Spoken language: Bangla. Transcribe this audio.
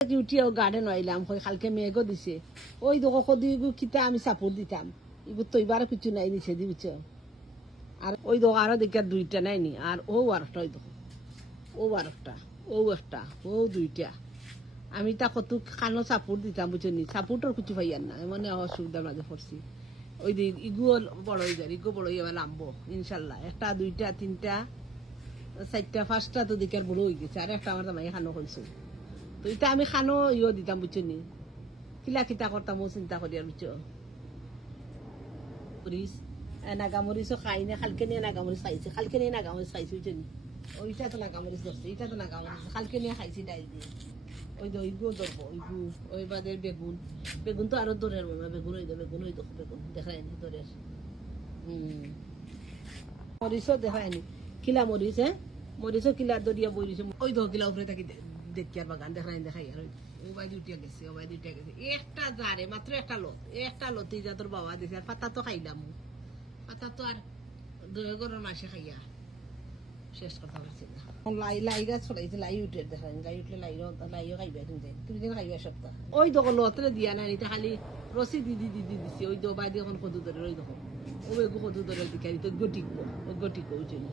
উঠিয়াও গার্ডেন আইলাম কালকে মেঘও দিছে ওই দেখো কদি কিতা আমি সাপোর্ট দিতাম এগুলো তো এবারও কিছু নাই নিচে দিবিছ আর ওই দেখো আরো দেখি আর দুইটা নাইনি আর ও আরেকটা ওই দেখো ও আরেকটা ও একটা ও দুইটা আমি তা কত খানো সাপোর্ট দিতাম বুঝছি সাপোর্টর কিছু পাইয়ার না এমন অসুবিধার মাঝে পড়ছি ওই দিক ইগুও বড় হয়ে যায় ইগো বড় হয়ে নামবো ইনশাল্লাহ একটা দুইটা তিনটা চারটা পাঁচটা তো দিকে আর বড় হয়ে গেছে আর একটা আমার জামাই খানো হয়েছে তো এটা আমি খানো ইয়ে দিতাম বুঝছো নি কিলা কিতা করতাম ও চিন্তা করি আর বুঝছো মরিচ নাগামরিচও খাই না কালকে নিয়ে নাগামরিচ খাইছে কালকে নিয়ে নাগামরিচ খাইছে বুঝছো নি ওইটা তো নাগামরিচ ধরছে এটা তো নাগামরিচ কালকে নিয়ে খাইছি ডাইল দিয়ে ওই তো ওইগুলো ধরবো ওইগু ওই বাদে বেগুন বেগুন তো আরো দরের বেগুন ওই বেগুন ওই দেখো বেগুন দেখায়নি দরের মরিচও দেখায়নি কিলা মরিচ হ্যাঁ মরিচও কিলা দরিয়া বইছে ওই দেখো কিলা উপরে থাকি দেখি আর বাগান দেখাই আর ও বাই দুটিয়া গেছে ও বাই দুটিয়া গেছে একটা জারে মাত্র একটা লতি যা তোর বাবা দিছে আর পাতা তো খাইলাম পাতা তো আর দই গরম মাসে খাইয়া শেষ করতে পারছি না লাই গাছ ফলাইছে লাই উঠে দেখা লাই উঠলে লাইও খাইবে তুমি দিন খাইবে সপ্তাহ ওই দেখো লতরে দিয়া নাই এটা খালি রসি দিছি ওই দো বাই দিয়ে এখন কদু ধরে ওই দেখো ও এগু কদু ধরে দিকে তো গটিকবো ওই গটিকবো বুঝলি